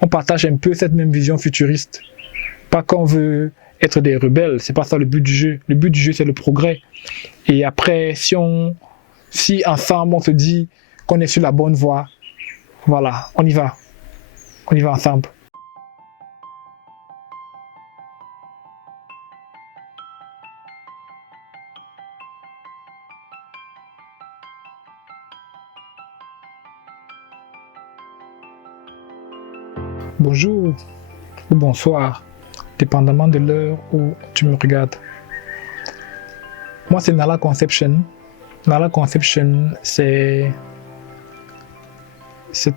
on partage un peu cette même vision futuriste. Pas qu'on veut être des rebelles, c'est pas ça le but du jeu. Le but du jeu, c'est le progrès. Et après, si ensemble on se dit qu'on est sur la bonne voie, voilà, on y va. On y va ensemble. Bonjour ou bonsoir, dépendamment de l'heure où tu me regardes. Moi, c'est Nala Conception. Nala Conception, c'est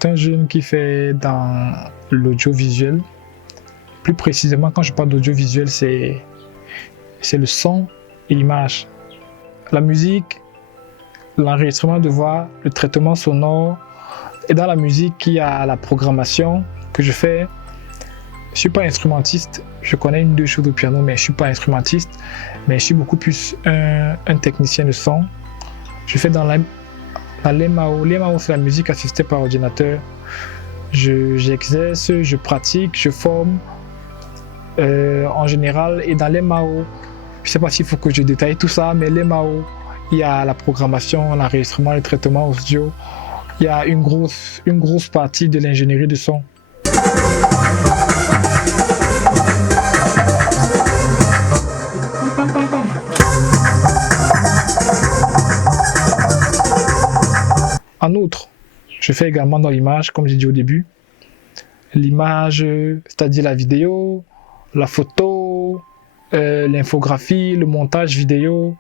un jeune qui fait dans l'audiovisuel. Plus précisément, quand je parle d'audiovisuel, c'est le son et l'image. La musique, l'enregistrement de voix, le traitement sonore. Et dans la musique, il y a la programmation que je fais. Je ne suis pas instrumentiste, je connais une ou deux choses au piano, mais je ne suis pas instrumentiste, mais je suis beaucoup plus un technicien de son. Je fais dans l'EMAO. L'EMAO, c'est la musique assistée par ordinateur. J'exerce, je pratique, je forme en général. Et dans l'EMAO, je ne sais pas s'il faut que je détaille tout ça, mais l'EMAO, il y a la programmation, l'enregistrement, le traitement audio. Il y a une grosse partie de l'ingénierie de son. En outre, je fais également dans l'image, comme j'ai dit au début. L'image, c'est-à-dire la vidéo, la photo, l'infographie, le montage vidéo,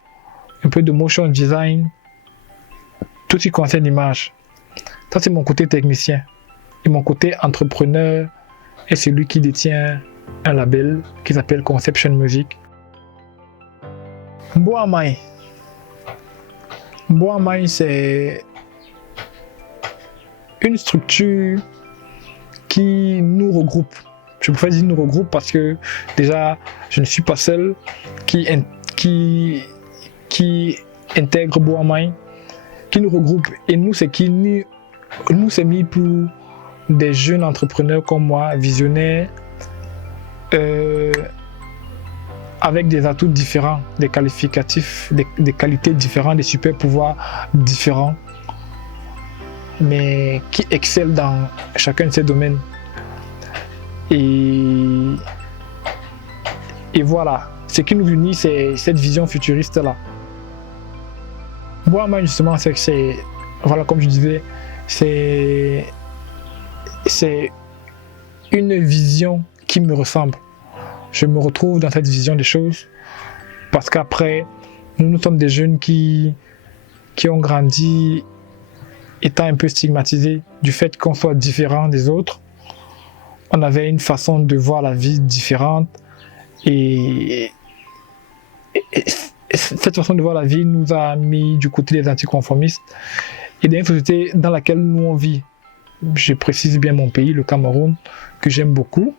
un peu de motion design, tout ce qui concerne l'image. Ça, c'est mon côté technicien. Et mon côté entrepreneur est celui qui détient un label qui s'appelle Conception Music. Mboamai. Mboamai, c'est une structure qui nous regroupe. Je préfère dire nous regroupe parce que déjà, je ne suis pas seul qui intègre Mboamai, qui nous regroupe. Et nous, c'est qui nous c'est mis pour des jeunes entrepreneurs comme moi, visionnaires, avec des atouts différents, des qualificatifs, des qualités différentes, des super pouvoirs différents, mais qui excellent dans chacun de ces domaines. Et voilà, ce qui nous unit, c'est cette vision futuriste-là. Moi, justement, c'est, voilà, comme je disais, c'est une vision qui me ressemble. Je me retrouve dans cette vision des choses parce qu'après, nous sommes des jeunes qui ont grandi étant un peu stigmatisés du fait qu'on soit différent des autres. On avait une façon de voir la vie différente et cette façon de voir la vie nous a mis du côté des anticonformistes et dans une société dans laquelle nous on vit. Je précise bien mon pays, le Cameroun, que j'aime beaucoup.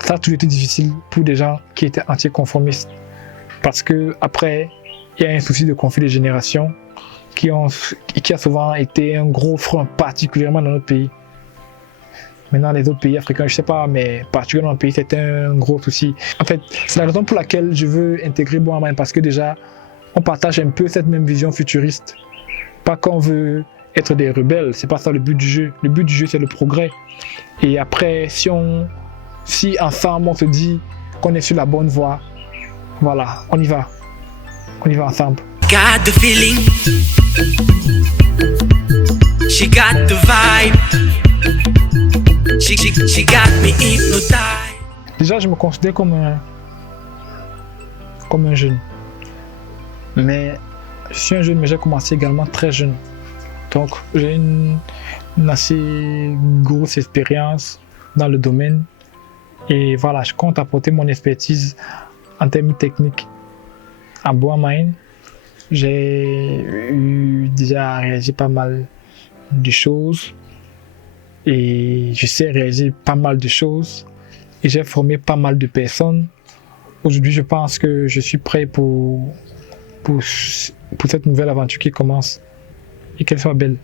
Ça a toujours été difficile pour des gens qui étaient anticonformistes parce que après, il y a un souci de conflit de génération qui a souvent été un gros frein, particulièrement dans notre pays. Maintenant, les autres pays africains, je ne sais pas, mais particulièrement dans le pays, c'est un gros souci. En fait, c'est la raison pour laquelle je veux intégrer Mboamai parce que déjà, on partage un peu cette même vision futuriste. Pas qu'on veut être des rebelles, c'est pas ça le but du jeu. Le but du jeu, c'est le progrès. Et après, si ensemble on se dit qu'on est sur la bonne voie, voilà, on y va. On y va ensemble. Got the feeling. She got the vibe. She got me hypnotized. Déjà, je me considère comme un jeune. Mais je suis un jeune, mais j'ai commencé également très jeune. Donc, j'ai une assez grosse expérience dans le domaine. Et voilà, je compte apporter mon expertise en termes techniques à Mboamai. J'ai déjà réalisé pas mal de choses et je sais réaliser pas mal de choses et j'ai formé pas mal de personnes. Aujourd'hui, je pense que je suis prêt pour cette nouvelle aventure qui commence et qu'elle soit belle.